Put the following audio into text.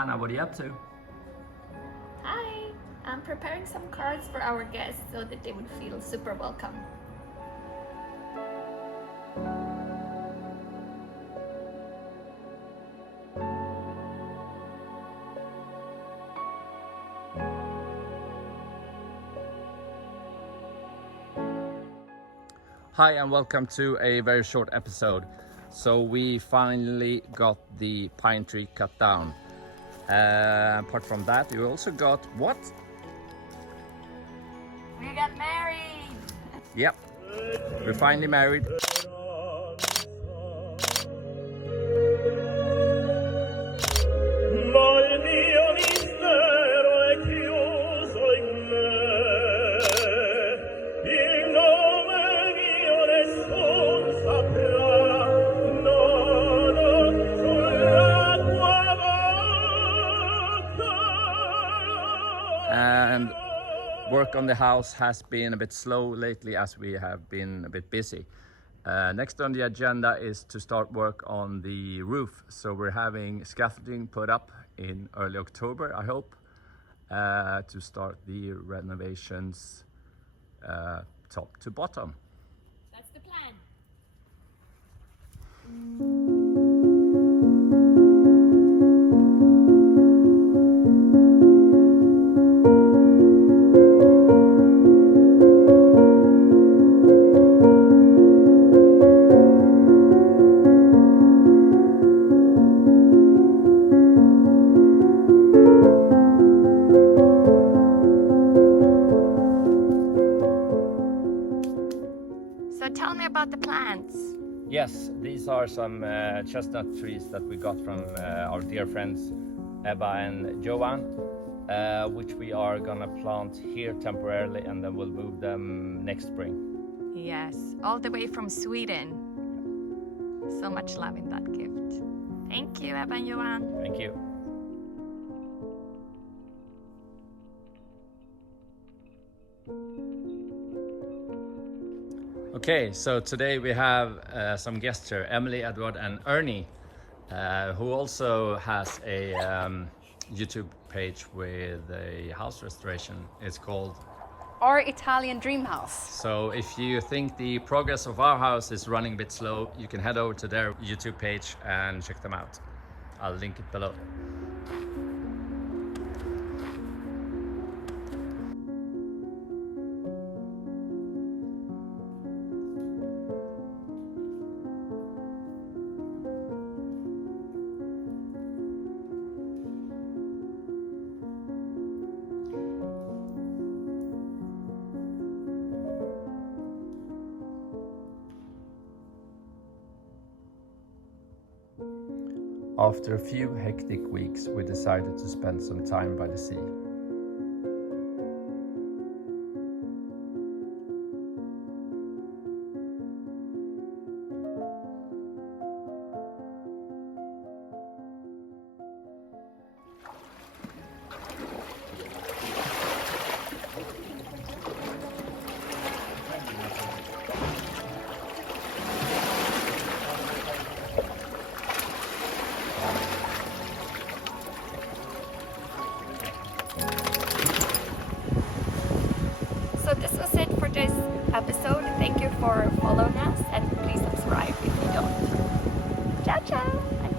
Hannah, what are you up to? Hi, I'm preparing some cards for our guests so that they would feel super welcome. Hi and welcome to a very short episode. So we finally got the pine tree cut down. Apart from that, we also got what? We got married! Yep, we're finally married. And work on the house has been a bit slow lately as we have been a bit busy. Next on the agenda is to start work on the roof. So we're having scaffolding put up in early October, I hope, to start the renovations top to bottom. That's the plan. So tell me about the plants. Yes, these are some chestnut trees that we got from our dear friends Ebba and Johan, which we are gonna plant here temporarily and then we'll move them next spring. Yes, all the way from Sweden. So much love in that gift. Thank you, Ebba and Johan. Thank you. Okay, so today we have some guests here, Emily, Edward and Ernie, who also has a YouTube page with a house restoration. It's called Our Italian Dream House. So if you think the progress of our house is running a bit slow, you can head over to their YouTube page and check them out. I'll link it below. After a few hectic weeks, we decided to spend some time by the sea. So this was it for this episode. Thank you for following us and please subscribe if you don't. Ciao ciao!